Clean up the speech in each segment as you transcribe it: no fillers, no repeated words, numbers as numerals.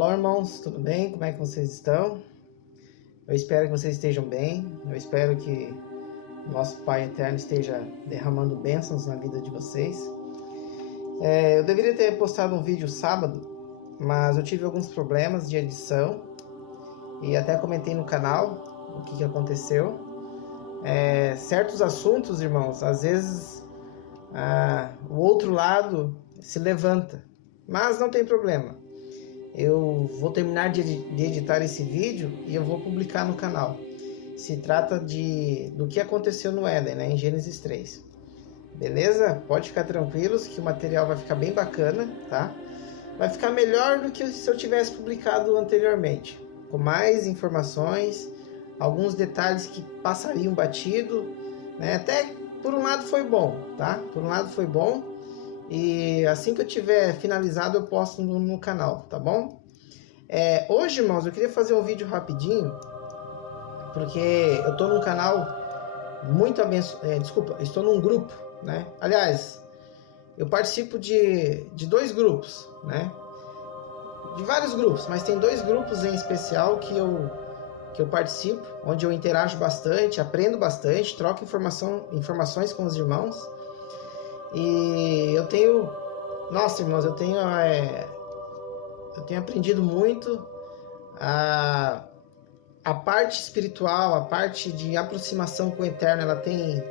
Alô, irmãos, tudo bem? Como é que vocês estão? Eu espero que vocês estejam bem. Eu espero que o nosso Pai Eterno esteja derramando bênçãos na vida de vocês. Eu deveria ter postado um vídeo sábado, mas eu tive alguns problemas de edição e até comentei no canal o que aconteceu. Certos assuntos, irmãos, às vezes o outro lado se levanta, mas não tem problema. Eu vou terminar de editar esse vídeo e eu vou publicar no canal. Se trata do que aconteceu no Éden, né, em Gênesis 3. Beleza? Pode ficar tranquilos que o material vai ficar bem bacana, tá? Vai ficar melhor do que se eu tivesse publicado anteriormente, com mais informações, alguns detalhes que passariam batido, né? Até por um lado foi bom, tá? Por um lado foi bom. E assim que eu tiver finalizado eu posto no canal, tá bom? Hoje, irmãos, eu queria fazer um vídeo rapidinho, porque eu tô num canal muito abençoado, estou num grupo, né? Aliás, eu participo de dois grupos, né? De vários grupos, mas tem dois grupos em especial que eu participo, onde eu interajo bastante, aprendo bastante, troco informações com os irmãos. E eu tenho, nossa, irmãos, eu tenho aprendido muito a parte espiritual, a parte de aproximação com o Eterno, ela tem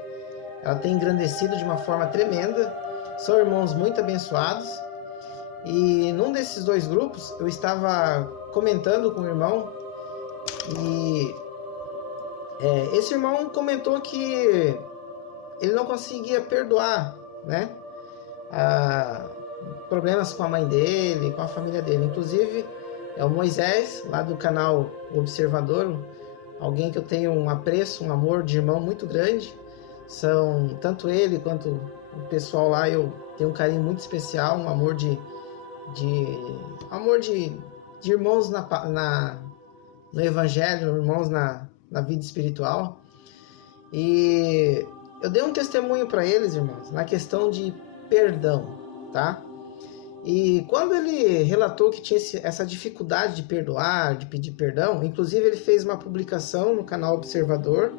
engrandecido de uma forma tremenda. São irmãos muito abençoados. E num desses dois grupos, eu estava comentando com o irmão e esse irmão comentou que ele não conseguia perdoar, né? Problemas com a mãe dele, com a família dele. Inclusive, é o Moisés, lá do canal Observador, alguém que eu tenho um apreço, um amor de irmão muito grande. São tanto ele quanto o pessoal lá, eu tenho um carinho muito especial, um amor de irmãos no Evangelho, irmãos na vida espiritual. E eu dei um testemunho para eles, irmãos, na questão de perdão, tá? E quando ele relatou que tinha essa dificuldade de perdoar, de pedir perdão, inclusive ele fez uma publicação no canal Observador.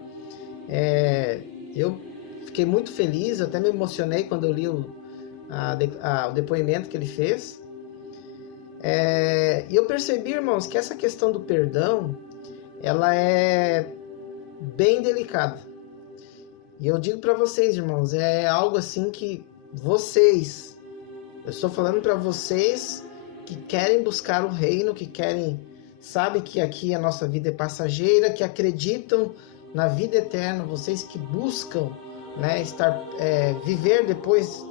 Eu fiquei muito feliz, até me emocionei quando eu li o depoimento que ele fez. E eu percebi, irmãos, que essa questão do perdão, ela é bem delicada. E eu digo para vocês, irmãos, é algo assim que eu estou falando para vocês que querem buscar o reino, que sabe que aqui a nossa vida é passageira, que acreditam na vida eterna, vocês que buscam, né, viver depois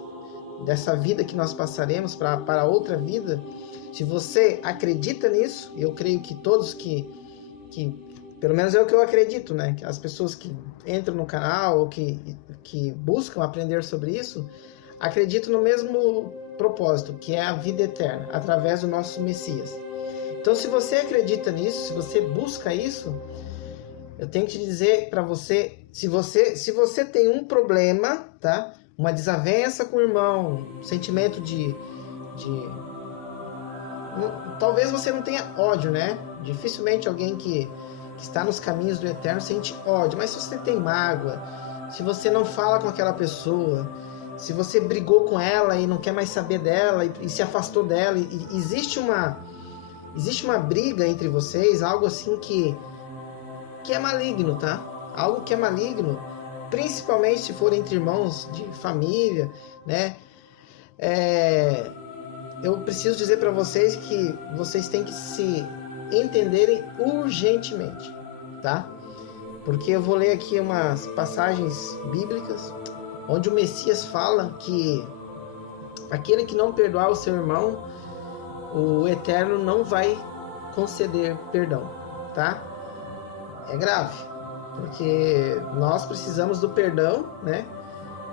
dessa vida que nós passaremos para outra vida. Se você acredita nisso, eu creio que todos que pelo menos é o que eu acredito, né? Que as pessoas que entram no canal ou que buscam aprender sobre isso, acreditam no mesmo propósito, que é a vida eterna, através do nosso Messias. Então, se você acredita nisso, se você busca isso, eu tenho que te dizer para você, se você tem um problema, tá? Uma desavença com o irmão, um sentimento talvez você não tenha ódio, né? Dificilmente alguém que está nos caminhos do Eterno sente ódio, mas se você tem mágoa, se você não fala com aquela pessoa, se você brigou com ela e não quer mais saber dela e se afastou dela, e existe uma briga entre vocês, algo assim que é maligno, tá? Algo que é maligno, principalmente se for entre irmãos de família, né? Eu preciso dizer para vocês que vocês têm que se entenderem urgentemente, tá? Porque eu vou ler aqui umas passagens bíblicas onde o Messias fala que aquele que não perdoar o seu irmão, o Eterno não vai conceder perdão, tá? É grave, porque nós precisamos do perdão, né?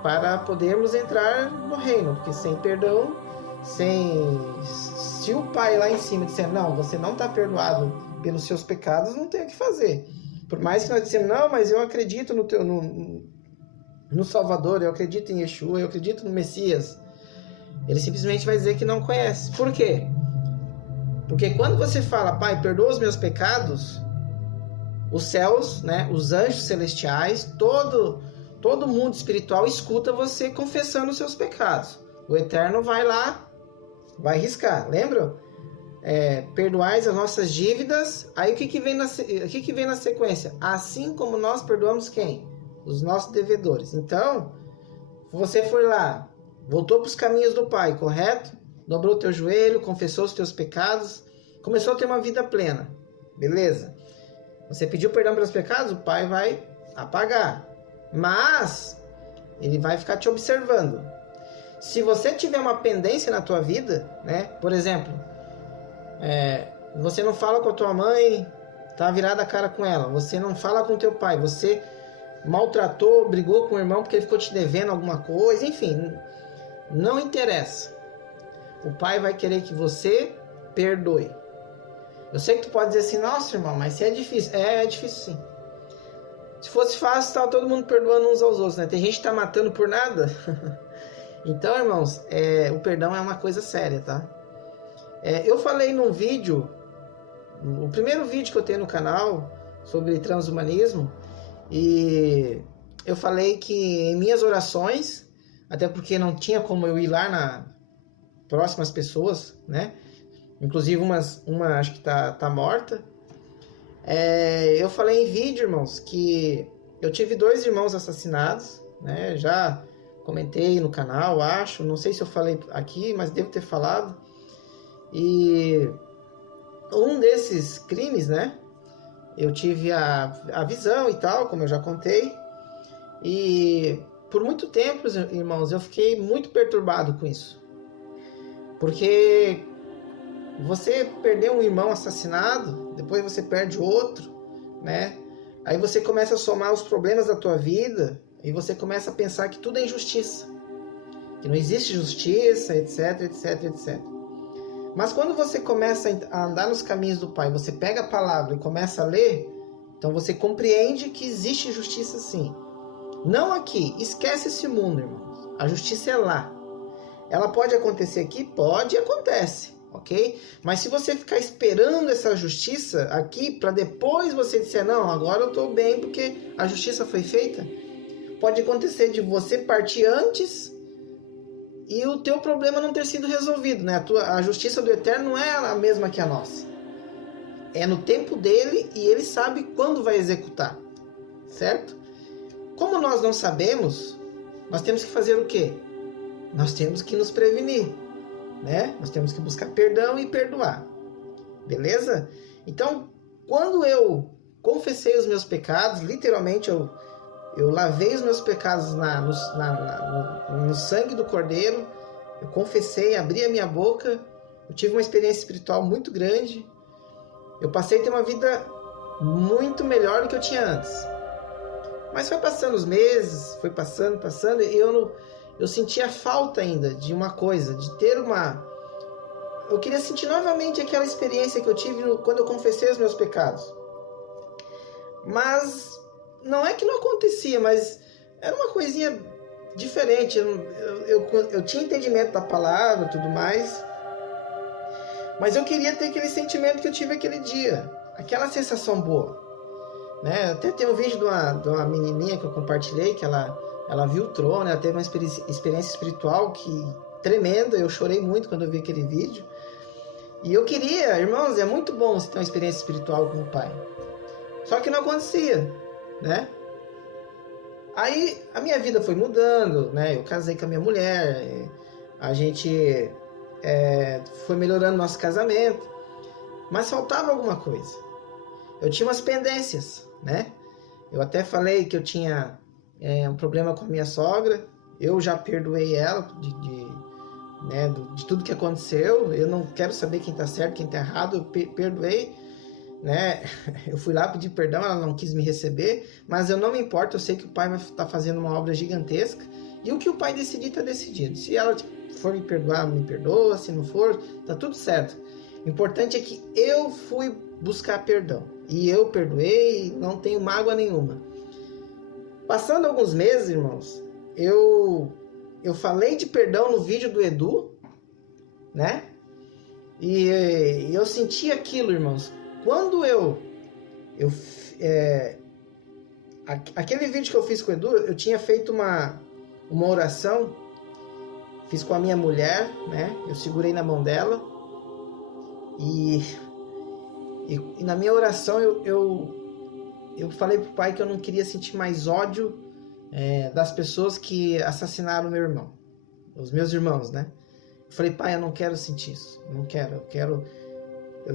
Para podermos entrar no reino, porque sem perdão, se o pai lá em cima disser, não, você não está perdoado pelos seus pecados, não tem o que fazer. Por mais que nós dissemos, não, mas eu acredito no Salvador, eu acredito em Yeshua, eu acredito no Messias, ele simplesmente vai dizer que não conhece. Por quê? Porque quando você fala, Pai, perdoa os meus pecados, os céus, né, os anjos celestiais, todo mundo espiritual escuta você confessando os seus pecados. O Eterno vai lá, vai riscar. Lembram? Perdoais as nossas dívidas. Aí o que vem na sequência? Assim como nós perdoamos quem? Os nossos devedores. Então, você foi lá, voltou para os caminhos do Pai, correto? Dobrou o teu joelho, confessou os teus pecados, começou a ter uma vida plena. Beleza? Você pediu perdão pelos pecados, o Pai vai apagar. Mas ele vai ficar te observando. Se você tiver uma pendência na tua vida, né? Por exemplo, você não fala com a tua mãe, tá virada a cara com ela. Você não fala com o teu pai. Você maltratou, brigou com o irmão porque ele ficou te devendo alguma coisa. Enfim, não interessa. O Pai vai querer que você perdoe. Eu sei que tu pode dizer assim, nossa, irmão, mas se é difícil. É difícil sim. Se fosse fácil, tava todo mundo perdoando uns aos outros, né? Tem gente que tá matando por nada. Então, irmãos, o perdão é uma coisa séria, tá? Eu falei num vídeo, o primeiro vídeo que eu tenho no canal, sobre transhumanismo, e eu falei que em minhas orações, até porque não tinha como eu ir lá na próximas pessoas, né? Inclusive uma acho que tá morta. Eu falei em vídeo, irmãos, que eu tive 2 irmãos assassinados, né? Já comentei no canal, acho, não sei se eu falei aqui, mas devo ter falado. E um desses crimes, né? Eu tive a visão e tal, como eu já contei. E por muito tempo, irmãos, eu fiquei muito perturbado com isso. Porque você perdeu um irmão assassinado, depois você perde outro, né? Aí você começa a somar os problemas da tua vida e você começa a pensar que tudo é injustiça. Que não existe justiça, etc, etc, etc. Mas quando você começa a andar nos caminhos do Pai, você pega a palavra e começa a ler, então você compreende que existe justiça sim. Não aqui, esquece esse mundo, irmãos. A justiça é lá. Ela pode acontecer aqui? Pode e acontece, ok? Mas se você ficar esperando essa justiça aqui, para depois você dizer, não, agora eu estou bem porque a justiça foi feita, pode acontecer de você partir antes e o teu problema não ter sido resolvido, né? A justiça do Eterno não é a mesma que a nossa. É no tempo dele e ele sabe quando vai executar, certo? Como nós não sabemos, nós temos que fazer o quê? Nós temos que nos prevenir, né? Nós temos que buscar perdão e perdoar, beleza? Então, quando eu confessei os meus pecados, literalmente eu lavei os meus pecados no sangue do Cordeiro, eu confessei, abri a minha boca, eu tive uma experiência espiritual muito grande, eu passei a ter uma vida muito melhor do que eu tinha antes. Mas foi passando os meses, foi passando, e eu sentia falta ainda de uma coisa, de ter eu queria sentir novamente aquela experiência que eu tive quando eu confessei os meus pecados. Mas não é que não acontecia, mas era uma coisinha diferente. Eu tinha entendimento da palavra e tudo mais, mas eu queria ter aquele sentimento que eu tive aquele dia, aquela sensação boa, né? Até tem um vídeo de uma menininha que eu compartilhei, que ela viu o trono, ela teve uma experiência espiritual tremenda. Eu chorei muito quando eu vi aquele vídeo. E eu queria, irmãos, é muito bom você ter uma experiência espiritual com o Pai. Só que não acontecia, né? Aí a minha vida foi mudando, né? Eu casei com a minha mulher, a gente foi melhorando nosso casamento, mas faltava alguma coisa. Eu tinha umas pendências, né? Eu até falei que eu tinha um problema com a minha sogra. Eu já perdoei ela de tudo que aconteceu. Eu não quero saber quem está certo, quem está errado. Eu perdoei, né? Eu fui lá pedir perdão, ela não quis me receber, mas eu não me importo. Eu sei que o Pai vai estar fazendo uma obra gigantesca e o que o Pai decidir está decidido. Se ela for me perdoar, me perdoa. Se não for, tá tudo certo. O importante é que eu fui buscar perdão e eu perdoei, não tenho mágoa nenhuma. Passando alguns meses, irmãos, eu falei de perdão no vídeo do Edu, né? E eu senti aquilo, irmãos. Quando aquele vídeo que eu fiz com o Edu, eu tinha feito uma oração, fiz com a minha mulher, né? Eu segurei na mão dela e na minha oração eu falei pro Pai que eu não queria sentir mais ódio das pessoas que assassinaram meu irmão, os meus irmãos, né? Eu falei, Pai, eu não quero sentir isso, eu não quero,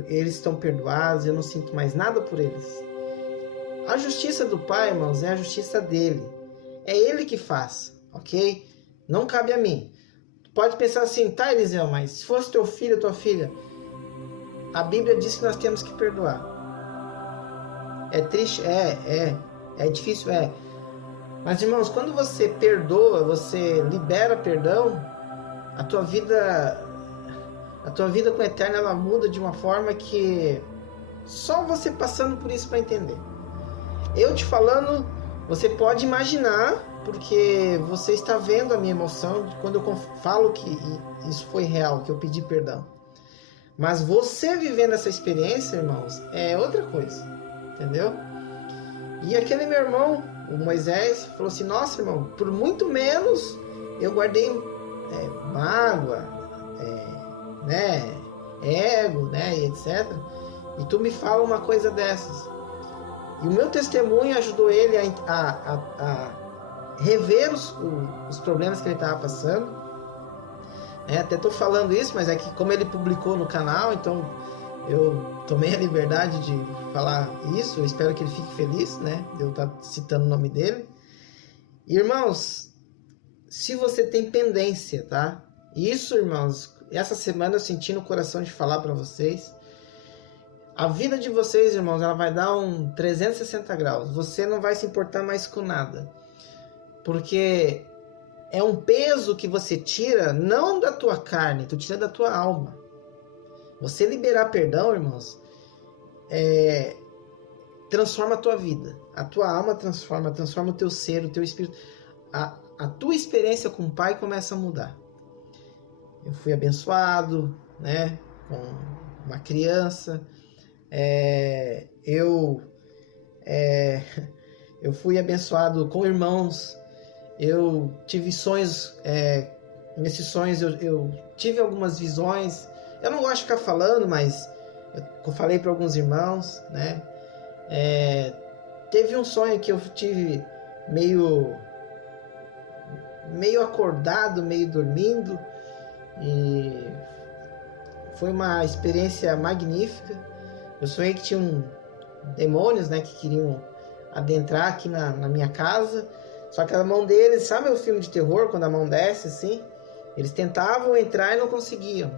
eles estão perdoados, eu não sinto mais nada por eles. A justiça do Pai, irmãos, é a justiça dele, é ele que faz, ok? Não cabe a mim. Pode pensar assim, tá, Eliseu, mas se fosse teu filho ou tua filha, a Bíblia diz que nós temos que perdoar. É triste? É difícil? É. Mas, irmãos, quando você perdoa, você libera perdão, a tua vida com o Eterno, ela muda de uma forma que só você passando por isso para entender. Eu te falando, você pode imaginar, porque você está vendo a minha emoção quando eu falo que isso foi real, que eu pedi perdão. Mas você vivendo essa experiência, irmãos, é outra coisa, entendeu? E aquele meu irmão, o Moisés, falou assim, nossa, irmão, por muito menos eu guardei mágoa, né, ego, né, e etc. E tu me fala uma coisa dessas. E o meu testemunho ajudou ele a rever os problemas que ele estava passando. Até estou falando isso, mas é que como ele publicou no canal, então eu tomei a liberdade de falar isso. Eu espero que ele fique feliz, né? De eu estar citando o nome dele. Irmãos, se você tem pendência, tá? Isso, irmãos, essa semana eu senti no coração de falar para vocês. A vida de vocês, irmãos, ela vai dar um 360 graus. Você não vai se importar mais com nada. Porque é um peso que você tira, não da tua carne, tu tira da tua alma. Você liberar perdão, irmãos, transforma a tua vida. A tua alma transforma o teu ser, o teu espírito. A tua experiência com o Pai começa a mudar. Eu fui abençoado, né, com uma criança. Eu fui abençoado com irmãos. Eu tive sonhos, nesses sonhos eu tive algumas visões. Eu não gosto de ficar falando, mas eu falei para alguns irmãos, né? Teve um sonho que eu tive meio acordado, meio dormindo, e foi uma experiência magnífica. Eu sonhei que tinham demônios, né, que queriam adentrar aqui na minha casa. Só que a mão deles, sabe o filme de terror, quando a mão desce assim? Eles tentavam entrar e não conseguiam,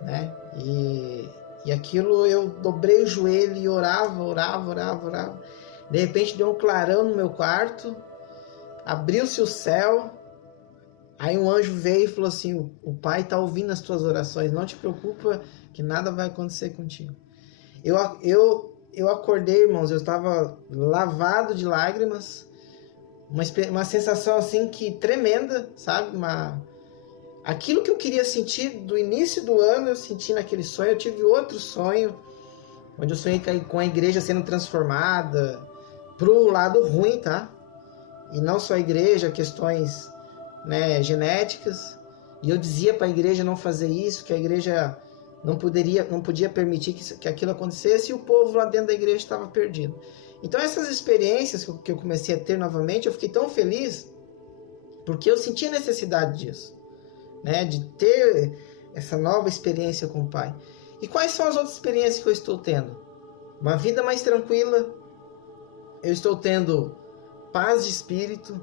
né? E aquilo, eu dobrei o joelho e orava. De repente deu um clarão no meu quarto, abriu-se o céu, aí um anjo veio e falou assim, o Pai está ouvindo as tuas orações, não te preocupa que nada vai acontecer contigo. Eu acordei, irmãos, eu estava lavado de lágrimas, uma sensação assim que tremenda, sabe? Aquilo que eu queria sentir do início do ano, eu senti naquele sonho. Eu tive outro sonho, onde eu sonhei com a igreja sendo transformada pro lado ruim, tá? E não só a igreja, questões, né, genéticas. E eu dizia para a igreja não fazer isso, que a igreja não podia permitir que aquilo acontecesse, e o povo lá dentro da igreja estava perdido. Então essas experiências que eu comecei a ter novamente, eu fiquei tão feliz, porque eu senti a necessidade disso, né? De ter essa nova experiência com o Pai. E quais são as outras experiências que eu estou tendo? Uma vida mais tranquila, eu estou tendo paz de espírito.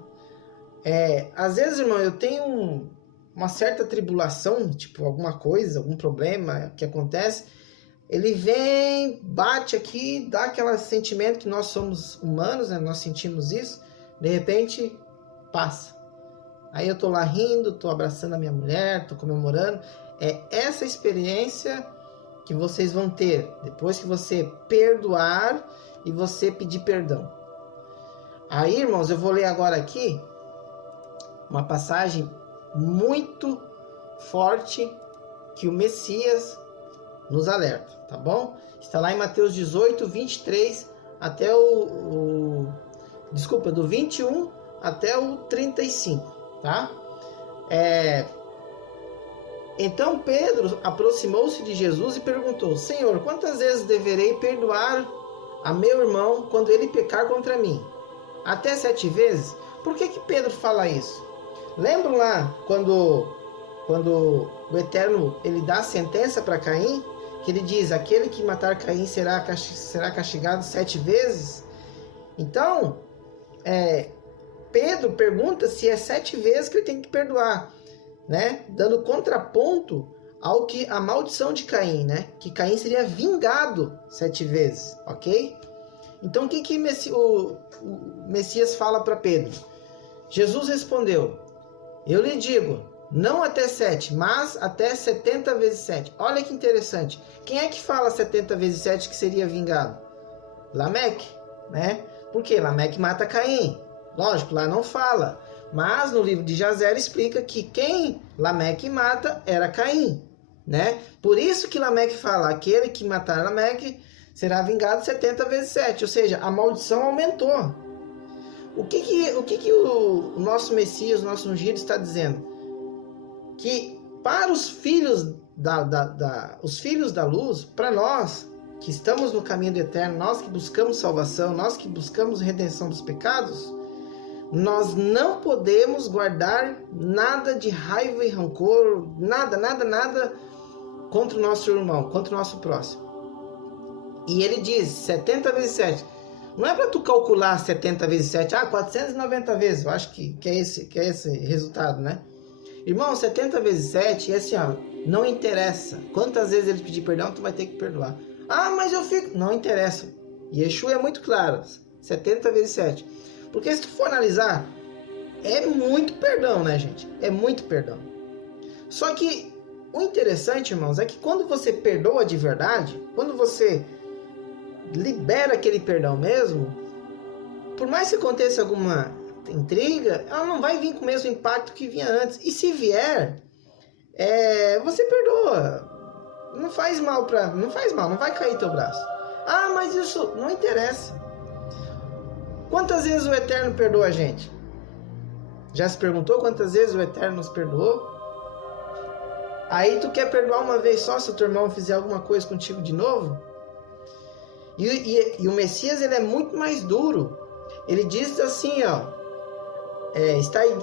Às vezes, irmão, eu tenho uma certa tribulação, tipo alguma coisa, algum problema que acontece, ele vem, bate aqui, dá aquele sentimento que nós somos humanos, né? Nós sentimos isso, de repente passa. Aí eu tô lá rindo, tô abraçando a minha mulher, tô comemorando. É essa experiência que vocês vão ter depois que você perdoar e você pedir perdão. Aí, irmãos, eu vou ler agora aqui uma passagem muito forte que o Messias nos alerta, tá bom? Está lá em Mateus 18, 23 até do 21 até o 35, tá? Então Pedro aproximou-se de Jesus e perguntou: Senhor, quantas vezes deverei perdoar a meu irmão quando ele pecar contra mim? Até 7 vezes? Por que Pedro fala isso? Lembram lá quando o Eterno ele dá a sentença para Caim? Que ele diz: aquele que matar Caim será castigado 7 vezes? Então, Pedro pergunta se é 7 vezes que ele tem que perdoar, né? Dando contraponto ao que a maldição de Caim, né? Que Caim seria vingado 7 vezes, ok? Então, o que o Messias fala para Pedro? Jesus respondeu: eu lhe digo, não até 7, mas até 70 vezes 7. Olha que interessante. Quem é que fala 70 vezes 7 que seria vingado? Lameque, né? Por quê? Lameque mata Caim. Lógico, lá não fala. Mas no livro de Jazer explica que quem Lameque mata era Caim, né? Por isso que Lameque fala: aquele que matar Lameque será vingado 70 vezes 7. Ou seja, a maldição aumentou. O que o nosso Messias, o nosso ungido está dizendo? Que para os filhos os filhos da luz, para nós que estamos no caminho do eterno, nós que buscamos salvação, nós que buscamos redenção dos pecados, nós não podemos guardar nada de raiva e rancor, nada contra o nosso irmão, contra o nosso próximo. E ele diz 70 vezes 7. Não é para tu calcular 70 vezes 7, 490 vezes. Eu acho que é esse resultado, né? Irmão, 70 vezes 7 é assim, ó, não interessa. Quantas vezes ele pedir perdão, tu vai ter que perdoar. Mas eu fico... Não interessa. Yeshua é muito claro. 70 vezes 7. Porque se tu for analisar, é muito perdão, né, gente? É muito perdão. Só que o interessante, irmãos, é que quando você perdoa de verdade, quando você libera aquele perdão mesmo, por mais que aconteça alguma intriga, ela não vai vir com o mesmo impacto que vinha antes. E se vier, você perdoa. Não faz mal, não vai cair teu braço. Mas isso não interessa. Quantas vezes o Eterno perdoa a gente? Já se perguntou quantas vezes o Eterno nos perdoou? Aí tu quer perdoar uma vez só se o teu irmão fizer alguma coisa contigo de novo? E o Messias, ele é muito mais duro. Ele diz assim, ó,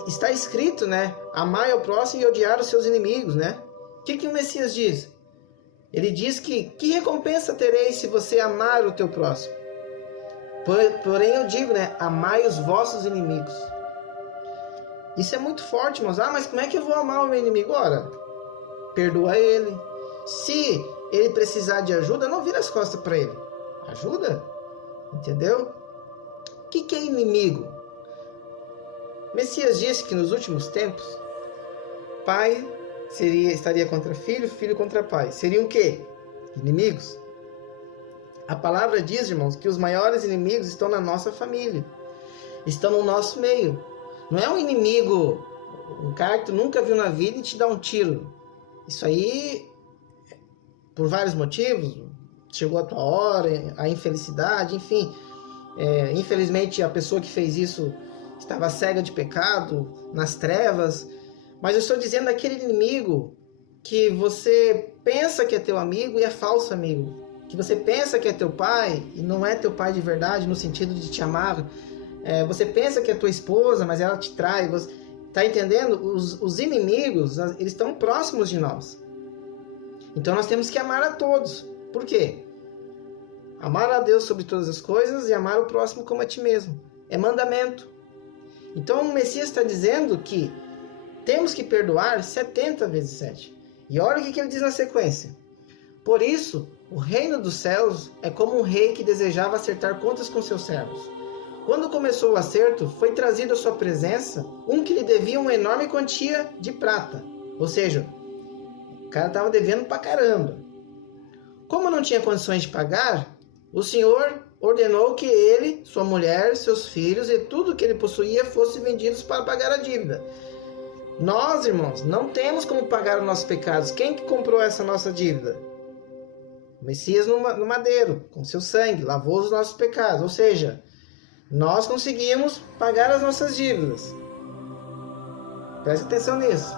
está escrito, né? Amai ao próximo e odiar os seus inimigos, né? O que o Messias diz? Ele diz que recompensa tereis se você amar o teu próximo? Porém eu digo, né? Amai os vossos inimigos. Isso é muito forte, irmãos. Mas como é que eu vou amar o meu inimigo? Ora, perdoa ele. Se ele precisar de ajuda, não vira as costas para ele. Ajuda. Entendeu? O que é inimigo? Messias disse que nos últimos tempos, pai estaria contra filho, filho contra pai. Seriam o quê? Inimigos. A palavra diz, irmãos, que os maiores inimigos estão na nossa família. Estão no nosso meio. Não é um inimigo, um cara que tu nunca viu na vida e te dá um tiro. Isso aí, por vários motivos, chegou a tua hora, a infelicidade, enfim. Infelizmente, a pessoa que fez isso estava cega de pecado, nas trevas. Mas eu estou dizendo daquele inimigo que você pensa que é teu amigo e é falso amigo. Que você pensa que é teu pai e não é teu pai de verdade, no sentido de te amar. Você pensa que é tua esposa, mas ela te trai. Você tá entendendo? Os inimigos, eles estão próximos de nós. Então nós temos que amar a todos. Por quê? Amar a Deus sobre todas as coisas e amar o próximo como a ti mesmo. É mandamento. Então o Messias está dizendo que temos que perdoar 70 vezes 7. E olha o que ele diz na sequência. Por isso, o reino dos céus é como um rei que desejava acertar contas com seus servos. Quando começou o acerto, foi trazido à sua presença um que lhe devia uma enorme quantia de prata. Ou seja, o cara estava devendo pra caramba. Como não tinha condições de pagar, o Senhor ordenou que ele, sua mulher, seus filhos e tudo que ele possuía fossem vendidos para pagar a dívida. Nós, irmãos, não temos como pagar os nossos pecados. Quem que comprou essa nossa dívida? O Messias no madeiro, com seu sangue, lavou os nossos pecados. Ou seja, nós conseguimos pagar as nossas dívidas. Preste atenção nisso.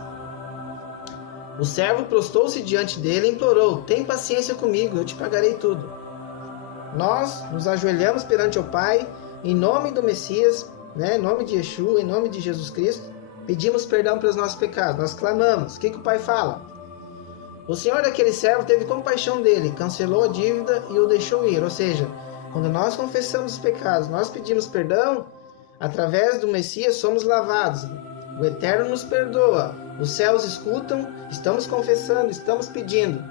O servo prostou-se diante dele e implorou: tem paciência comigo, eu te pagarei tudo. Nós nos ajoelhamos perante o Pai, em nome do Messias, né? Em nome de Yeshua, em nome de Jesus Cristo, pedimos perdão pelos nossos pecados, nós clamamos. O que o Pai fala? O Senhor daquele servo teve compaixão dele, cancelou a dívida e o deixou ir. Ou seja, quando nós confessamos os pecados, nós pedimos perdão, através do Messias somos lavados. O Eterno nos perdoa, os céus escutam, estamos confessando, estamos pedindo.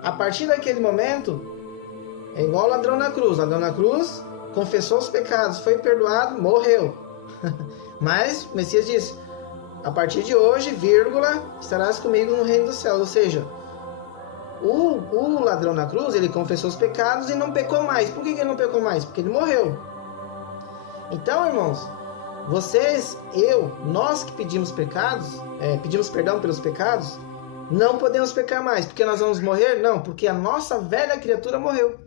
A partir daquele momento, é igual o ladrão na cruz. O ladrão na cruz confessou os pecados, foi perdoado, morreu. Mas o Messias disse: a partir de hoje, vírgula, estarás comigo no reino dos céus. Ou seja, o ladrão na cruz, ele confessou os pecados e não pecou mais. Por que ele não pecou mais? Porque ele morreu. Então, irmãos, vocês, nós que pedimos perdão pelos pecados, não podemos pecar mais. Porque nós vamos morrer? Não, porque a nossa velha criatura morreu.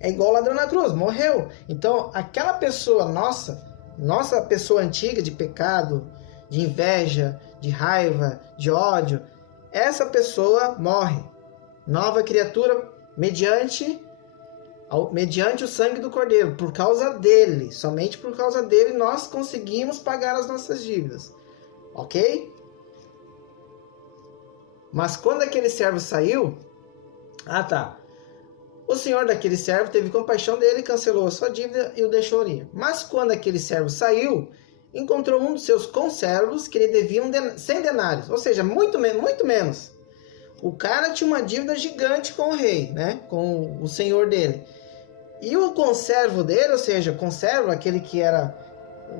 É igual o ladrão na cruz, morreu. Então, aquela pessoa nossa pessoa antiga de pecado, de inveja, de raiva, de ódio, essa pessoa morre. Nova criatura mediante o sangue do Cordeiro. Por causa dele, somente por causa dele, nós conseguimos pagar as nossas dívidas. Ok? Mas quando aquele servo saiu... O senhor daquele servo teve compaixão dele, cancelou a sua dívida e o deixou ir. Mas quando aquele servo saiu, encontrou um dos seus conservos que lhe deviam 100 denários. Ou seja, muito menos. O cara tinha uma dívida gigante com o rei, né? Com o senhor dele. E o conservo dele, ou seja, aquele que era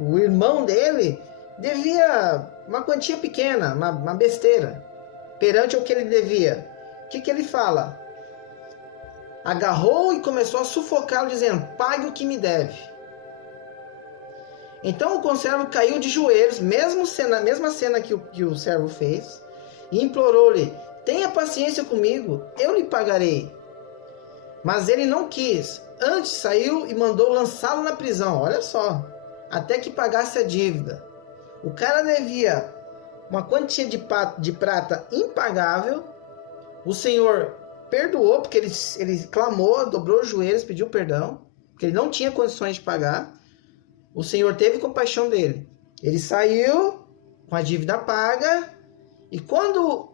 o irmão dele, devia uma quantia pequena, uma besteira, perante o que ele devia. O que ele fala? Agarrou e começou a sufocá-lo, dizendo: pague o que me deve. Então o conservo caiu de joelhos, mesma cena que o servo fez, e implorou-lhe: tenha paciência comigo, eu lhe pagarei. Mas ele não quis. Antes saiu e mandou lançá-lo na prisão. Olha só, até que pagasse a dívida. O cara devia uma quantia de prata impagável. O Senhor perdoou, porque ele clamou, dobrou os joelhos, pediu perdão, porque ele não tinha condições de pagar. O Senhor teve compaixão dele. Ele saiu com a dívida paga, e quando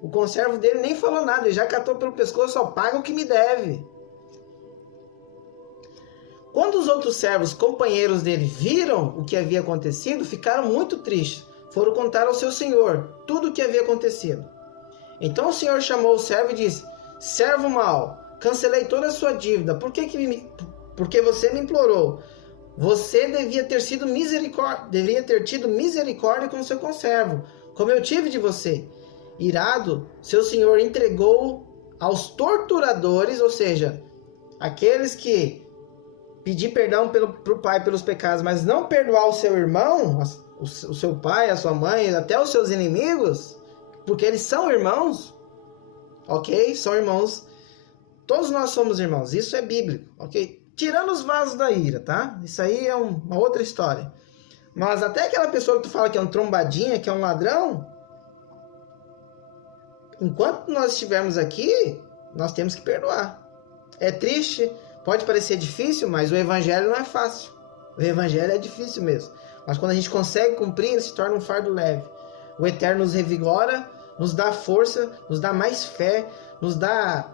o conservo dele nem falou nada, ele já catou pelo pescoço: só paga o que me deve. Quando os outros servos, companheiros dele, viram o que havia acontecido, ficaram muito tristes. Foram contar ao seu senhor tudo o que havia acontecido. Então o senhor chamou o servo e disse: servo mau, cancelei toda a sua dívida. Porque você me implorou. Você devia ter tido misericórdia com o seu conservo, como eu tive de você. Irado, seu senhor entregou aos torturadores, ou seja, aqueles que pedir perdão para o pai pelos pecados, mas não perdoar o seu irmão, o seu pai, a sua mãe, até os seus inimigos, porque eles são irmãos, ok? São irmãos. Todos nós somos irmãos, isso é bíblico, ok? Tirando os vasos da ira, tá? Isso aí é uma outra história. Mas até aquela pessoa que tu fala que é um trombadinha, que é um ladrão, enquanto nós estivermos aqui, nós temos que perdoar. É triste, pode parecer difícil, mas o evangelho não é fácil. O evangelho é difícil mesmo. Mas quando a gente consegue cumprir, ele se torna um fardo leve. O Eterno nos revigora, nos dá força, nos dá mais fé, nos dá...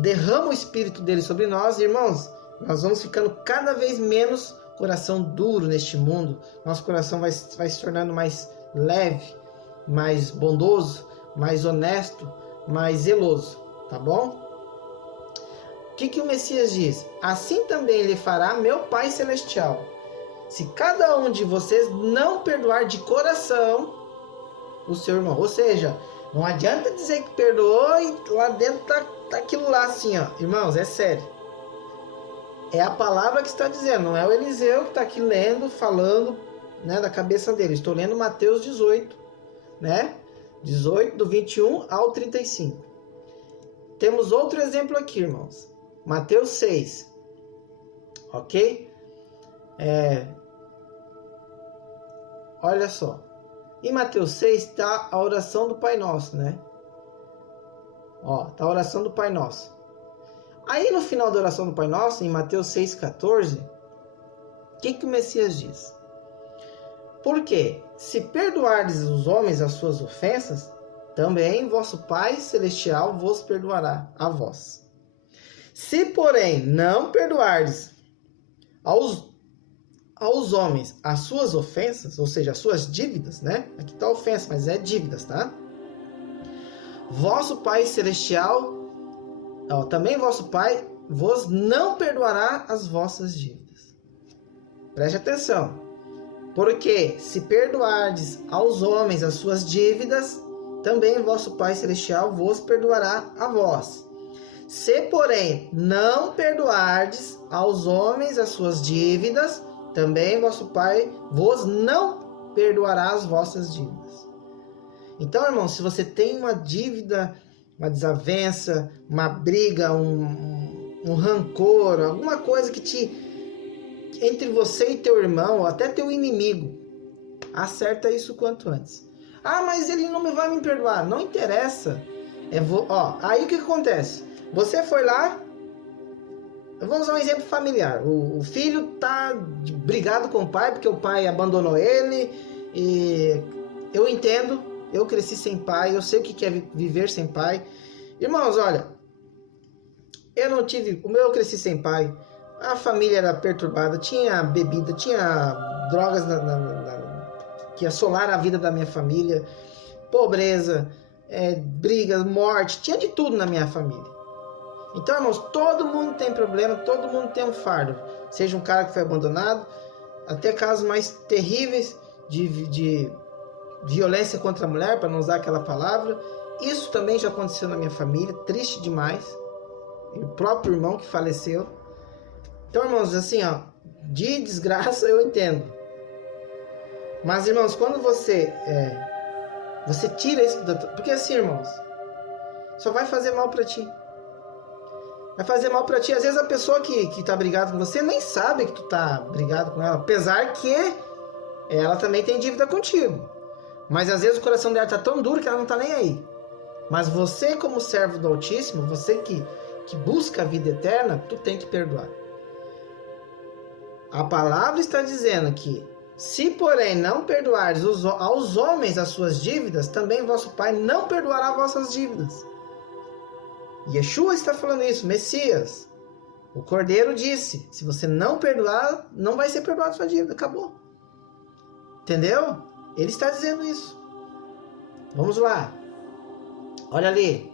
derrama o Espírito dele sobre nós. Irmãos, nós vamos ficando cada vez menos coração duro neste mundo. Nosso coração vai se tornando mais leve, mais bondoso, mais honesto, mais zeloso, tá bom? O que o Messias diz? Assim também lhe fará meu Pai Celestial, se cada um de vocês não perdoar de coração o seu irmão. Ou seja, não adianta dizer que perdoou e lá dentro tá aquilo lá assim, ó. Irmãos, é sério. É a palavra que está dizendo, não é o Eliseu que está aqui lendo, falando, né, da cabeça dele. Estou lendo Mateus 18, né? 18, do 21 ao 35. Temos outro exemplo aqui, irmãos. Mateus 6. Ok? Olha só. Em Mateus 6 está a oração do Pai Nosso, né? Ó, está a oração do Pai Nosso. Aí no final da oração do Pai Nosso, em Mateus 6,14, o que o Messias diz? Porque se perdoardes os homens as suas ofensas, também vosso Pai Celestial vos perdoará a vós. Se, porém, não perdoardes aos homens as suas ofensas, ou seja, as suas dívidas, né? Aqui está ofensa, mas é dívidas, tá? Vosso Pai Celestial, também vosso Pai vos não perdoará as vossas dívidas. Preste atenção. Porque se perdoardes aos homens as suas dívidas, também vosso Pai Celestial vos perdoará a vós. Se, porém, não perdoardes aos homens as suas dívidas, também vosso Pai vos não perdoará as vossas dívidas. Então, irmão, se você tem uma dívida, uma desavença, uma briga, um rancor, alguma coisa entre você e teu irmão, ou até teu inimigo, acerta isso quanto antes. Ah, mas ele não vai me perdoar. Não interessa. Aí o que acontece? Você foi lá, eu vou usar um exemplo familiar. O filho tá brigado com o pai porque o pai abandonou ele. E eu entendo, eu cresci sem pai, eu sei o que é viver sem pai. Irmãos, olha, eu cresci sem pai. A família era perturbada, tinha bebida, tinha drogas que assolaram a vida da minha família, pobreza, brigas, morte, tinha de tudo na minha família. Então, irmãos, todo mundo tem problema, todo mundo tem um fardo. Seja um cara que foi abandonado, até casos mais terríveis de violência contra a mulher, para não usar aquela palavra. Isso também já aconteceu na minha família, triste demais. E o próprio irmão que faleceu. Então, irmãos, assim, de desgraça eu entendo. Mas, irmãos, quando você tira isso porque assim, irmãos, só vai fazer mal para ti. Vai fazer mal para ti. Às vezes a pessoa que tá brigada com você nem sabe que tu tá brigado com ela, apesar que ela também tem dívida contigo. Mas às vezes o coração dela tá tão duro que ela não tá nem aí. Mas você, como servo do Altíssimo, você que busca a vida eterna, tu tem que perdoar. A palavra está dizendo que, se porém não perdoardes aos homens as suas dívidas, também vosso Pai não perdoará vossas dívidas. Yeshua está falando isso, Messias. O Cordeiro disse, se você não perdoar, não vai ser perdoado a sua dívida, acabou. Entendeu? Ele está dizendo isso. Vamos lá. Olha ali.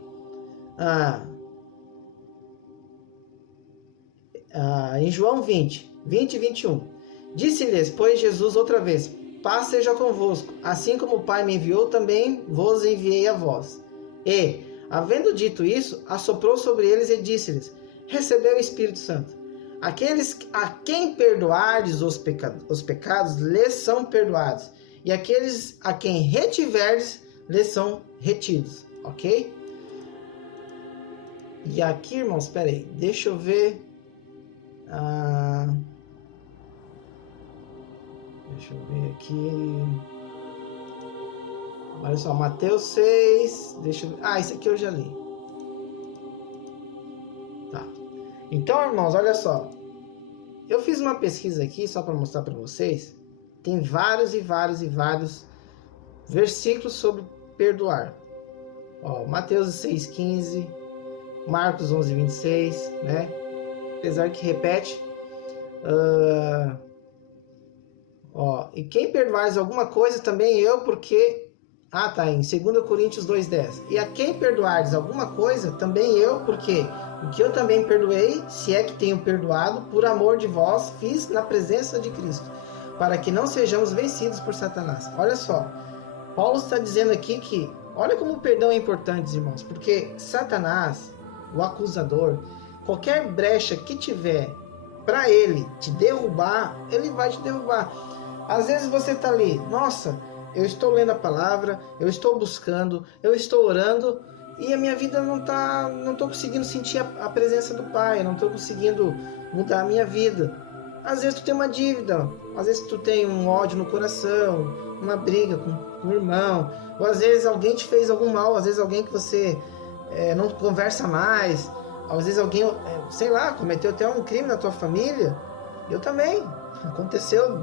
Em João 20 e 21. Disse-lhes, pois, Jesus outra vez, paz seja convosco. Assim como o Pai me enviou, também vos enviei a vós. E, havendo dito isso, assoprou sobre eles e disse-lhes, recebeu o Espírito Santo. Aqueles a quem perdoardes os pecados, lhes são perdoados. E aqueles a quem retiverdes, lhes são retidos. Ok? E aqui, irmãos, espera aí. Deixa eu ver. Deixa eu ver aqui. Olha só, Mateus 6. Deixa eu ver. Isso aqui eu já li. Tá. Então, irmãos, olha só. Eu fiz uma pesquisa aqui só para mostrar para vocês. Tem vários versículos sobre perdoar. Mateus 6,15, Marcos 11:26, né? Apesar que repete. E quem perdoares alguma coisa, também eu, porque... tá, em 2 Coríntios 2:10. E a quem perdoares alguma coisa, também eu, porque o que eu também perdoei, se é que tenho perdoado, por amor de vós, fiz na presença de Cristo, para que não sejamos vencidos por Satanás. Olha só, Paulo está dizendo aqui que, olha como o perdão é importante, irmãos, porque Satanás, o acusador, qualquer brecha que tiver para ele te derrubar, ele vai te derrubar. Às vezes você está ali, nossa, eu estou lendo a palavra, eu estou buscando, eu estou orando, e a minha vida não tô conseguindo sentir a presença do Pai, não tô conseguindo mudar a minha vida. Às vezes tu tem uma dívida, às vezes tu tem um ódio no coração, uma briga com o irmão, ou às vezes alguém te fez algum mal, às vezes alguém que você não conversa mais, às vezes alguém, sei lá, cometeu até um crime na tua família. Eu também, aconteceu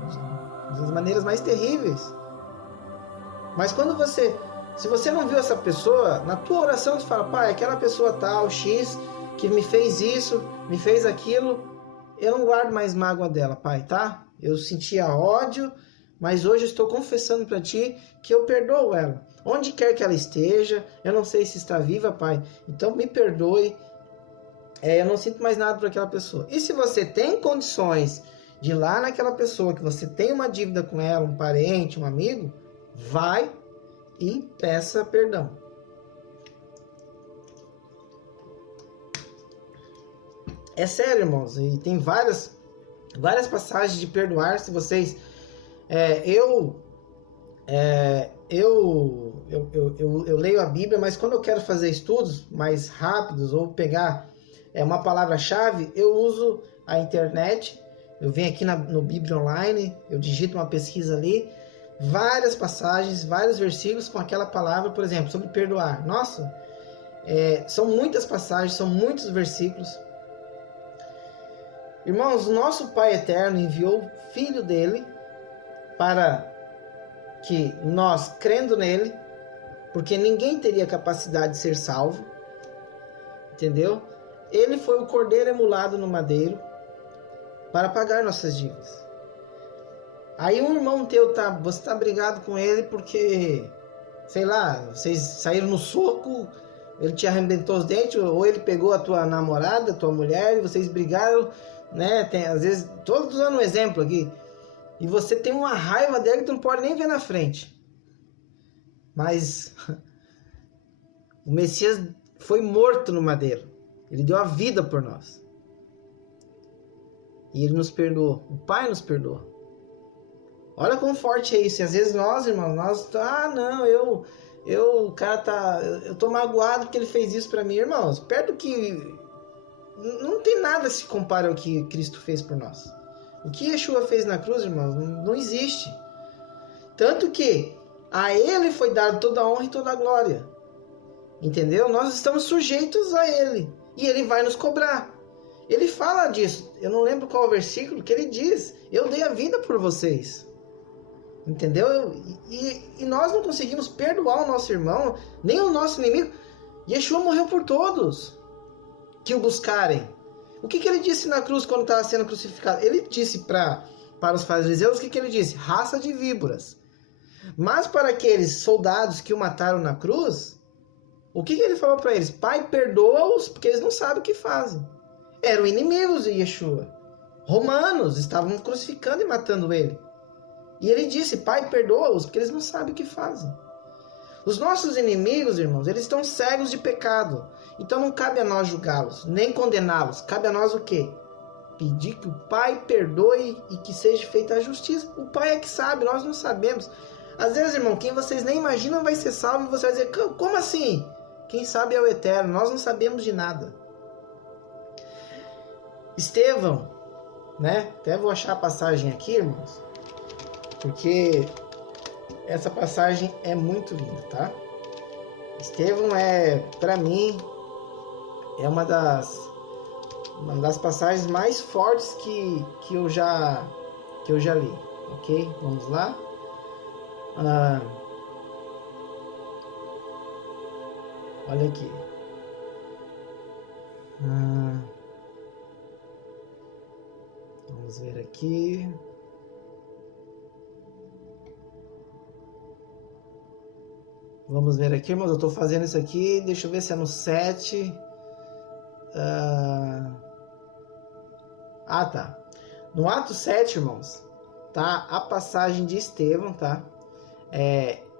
das maneiras mais terríveis. Mas se você não viu essa pessoa, na tua oração tu fala, Pai, aquela pessoa tal, X, que me fez isso, me fez aquilo, eu não guardo mais mágoa dela, Pai, tá? Eu sentia ódio, mas hoje eu estou confessando para Ti que eu perdoo ela. Onde quer que ela esteja, eu não sei se está viva, Pai, então me perdoe, eu não sinto mais nada por aquela pessoa. E se você tem condições de ir lá naquela pessoa, que você tem uma dívida com ela, um parente, um amigo, vai e peça perdão. É sério, irmãos, e tem várias passagens de perdoar. Se vocês... eu leio a Bíblia, mas quando eu quero fazer estudos mais rápidos ou pegar uma palavra-chave, eu uso a internet. Eu venho aqui no Bíblia Online, eu digito uma pesquisa ali, várias passagens, vários versículos com aquela palavra, por exemplo, sobre perdoar. Nossa, são muitas passagens, são muitos versículos. Irmãos, o nosso Pai Eterno enviou o Filho dele para que nós, crendo nele, porque ninguém teria capacidade de ser salvo, entendeu? Ele foi o cordeiro emulado no madeiro para pagar nossas dívidas. Aí um irmão teu você tá brigado com ele porque, sei lá, vocês saíram no soco, ele te arrebentou os dentes, ou ele pegou a tua namorada, a tua mulher, e vocês brigaram, né? Às vezes, todos dando um exemplo aqui, e você tem uma raiva dele que tu não pode nem ver na frente. Mas o Messias foi morto no madeiro. Ele deu a vida por nós. E ele nos perdoou. O Pai nos perdoou. Olha quão forte é isso. E às vezes nós, irmãos, eu tô magoado porque ele fez isso pra mim. Irmãos, perto que não tem nada se compara ao que Cristo fez por nós. O que Yeshua fez na cruz, irmãos, não existe. Tanto que a ele foi dado toda a honra e toda a glória. Entendeu? Nós estamos sujeitos a ele. E ele vai nos cobrar. Ele fala disso. Eu não lembro qual versículo que ele diz. Eu dei a vida por vocês. Entendeu? E nós não conseguimos perdoar o nosso irmão, nem o nosso inimigo. Yeshua morreu por todos que o buscarem. O que ele disse na cruz quando estava sendo crucificado? Ele disse para os fariseus, o que ele disse? Raça de víboras. Mas para aqueles soldados que o mataram na cruz, o que ele falou para eles? Pai, perdoa-os, porque eles não sabem o que fazem. Eram inimigos de Yeshua. Romanos estavam crucificando e matando ele. E ele disse, Pai, perdoa-os, porque eles não sabem o que fazem. Os nossos inimigos, irmãos, eles estão cegos de pecado. Então não cabe a nós julgá-los, nem condená-los. Cabe a nós o quê? Pedir que o Pai perdoe e que seja feita a justiça. O Pai é que sabe, nós não sabemos. Às vezes, irmão, quem vocês nem imaginam vai ser salvo e você vai dizer, como assim? Quem sabe é o Eterno, nós não sabemos de nada. Estevão, né? Até vou achar a passagem aqui, irmãos, porque essa passagem é muito linda, tá? Estevão para mim, é uma das passagens mais fortes que eu já li, ok? Vamos lá. Olha aqui. Vamos ver aqui. Vamos ver aqui, irmãos. Eu estou fazendo isso aqui. Deixa eu ver se é no 7. Tá. No Atos 7, irmãos, tá a passagem de Estevão, tá?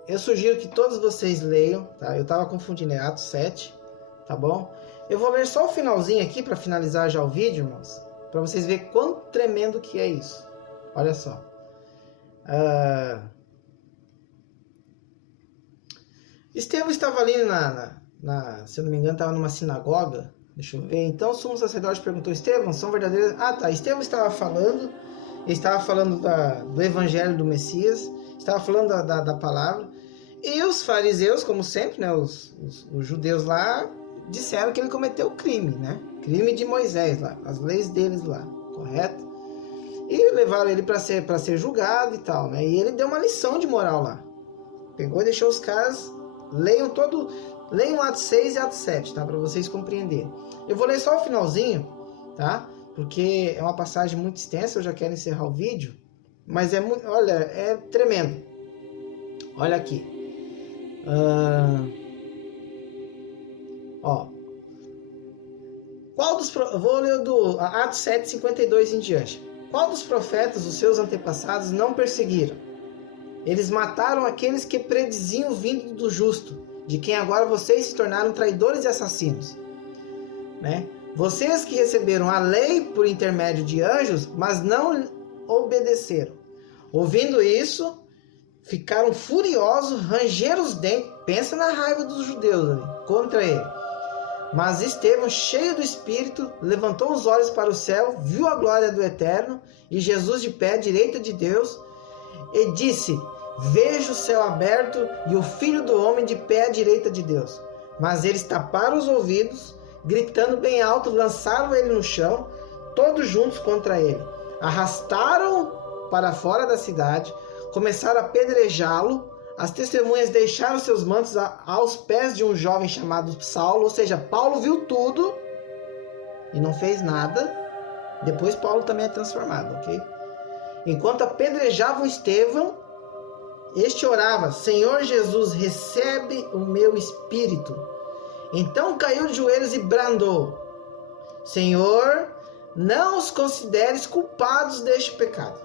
Eu sugiro que todos vocês leiam, tá? Eu estava confundindo, é Atos 7, tá bom? Eu vou ler só o finalzinho aqui para finalizar já o vídeo, irmãos, para vocês verem quão tremendo que é isso. Olha só. Estevão estava ali se eu não me engano, estava numa sinagoga. Deixa eu ver. Então o sumo sacerdote perguntou: Estevão, são verdadeiras? Ah, tá. Estevão estava falando do evangelho do Messias, estava falando da palavra. E os fariseus, como sempre, né, os judeus lá, disseram que ele cometeu crime, né? Crime de Moisés lá, as leis deles lá, correto? E levaram ele para ser julgado e tal, né? E ele deu uma lição de moral lá. Pegou e deixou os caras... Leiam Atos 6 e Atos 7, tá? Para vocês compreenderem. Eu vou ler só o finalzinho, tá? Porque é uma passagem muito extensa, eu já quero encerrar o vídeo. Mas olha, é tremendo. Olha aqui. Vou ler do Atos 7, 52 em diante. Qual dos profetas os seus antepassados não perseguiram? Eles mataram aqueles que prediziam o vindo do justo, de quem agora vocês se tornaram traidores e assassinos. Né? Vocês que receberam a lei por intermédio de anjos, mas não obedeceram. Ouvindo isso, ficaram furiosos, rangeram os dentes. Pensa na raiva dos judeus ali, contra ele. Mas Estevão, cheio do Espírito, levantou os olhos para o céu, viu a glória do Eterno e Jesus de pé à direita de Deus, e disse: Vejo o céu aberto e o Filho do Homem de pé à direita de Deus. Mas eles taparam os ouvidos, gritando bem alto, lançaram ele no chão, todos juntos contra ele. Arrastaram para fora da cidade, começaram a apedrejá-lo. As testemunhas deixaram seus mantos aos pés de um jovem chamado Saulo. Ou seja, Paulo viu tudo e não fez nada. Depois Paulo também é transformado, ok? Enquanto apedrejavam Estevão, este orava: Senhor Jesus, recebe o meu espírito. Então caiu de joelhos e bradou: Senhor, não os consideres culpados deste pecado.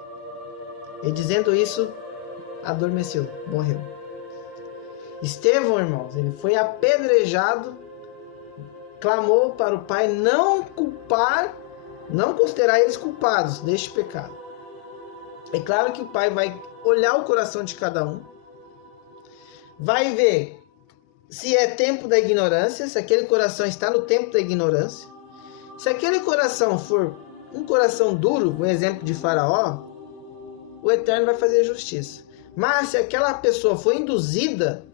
E dizendo isso, adormeceu, morreu. Estevão, irmãos, ele foi apedrejado, clamou para o Pai não considerar eles culpados deste pecado. É claro que o Pai vai olhar o coração de cada um, vai ver se é tempo da ignorância, se aquele coração está no tempo da ignorância. Se aquele coração for um coração duro, o exemplo de Faraó, o Eterno vai fazer justiça. Mas se aquela pessoa foi induzida,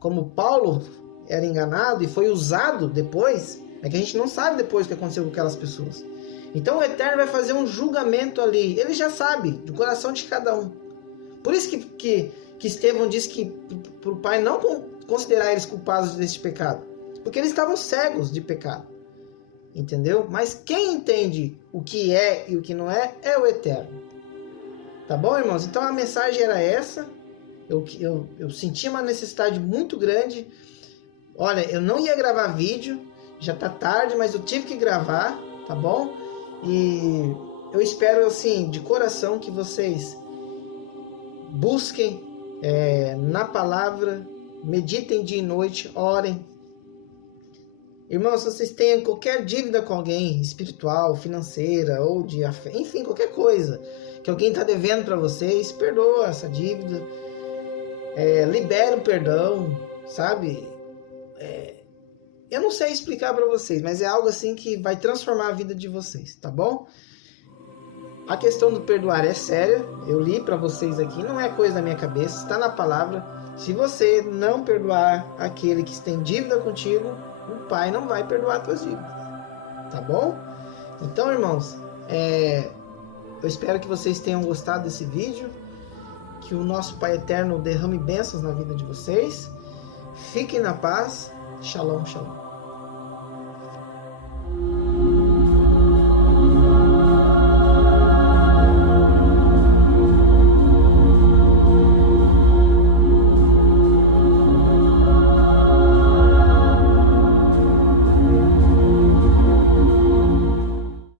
como Paulo era enganado e foi usado depois, é que a gente não sabe depois o que aconteceu com aquelas pessoas. Então o Eterno vai fazer um julgamento ali. Ele já sabe do coração de cada um. Por isso que Estevão disse que para o Pai não considerar eles culpados desse pecado. Porque eles estavam cegos de pecado. Entendeu? Mas quem entende o que é e o que não é o Eterno. Tá bom, irmãos? Então a mensagem era essa. Eu senti uma necessidade muito grande. Olha, eu não ia gravar vídeo. Já tá tarde, mas eu tive que gravar. Tá bom? E eu espero, assim, de coração que vocês busquem na palavra, meditem dia e noite, orem. Irmãos, se vocês têm qualquer dívida com alguém, espiritual, financeira, ou de enfim, qualquer coisa, que alguém está devendo para vocês, perdoa essa dívida, libera o perdão, sabe? Eu não sei explicar para vocês, mas é algo assim que vai transformar a vida de vocês, tá bom? A questão do perdoar é séria, eu li para vocês aqui, não é coisa da minha cabeça, está na palavra. Se você não perdoar aquele que tem dívida contigo, o Pai não vai perdoar as tuas dívidas, tá bom? Então, irmãos, eu espero que vocês tenham gostado desse vídeo, que o nosso Pai Eterno derrame bênçãos na vida de vocês. Fiquem na paz. Shalom, shalom.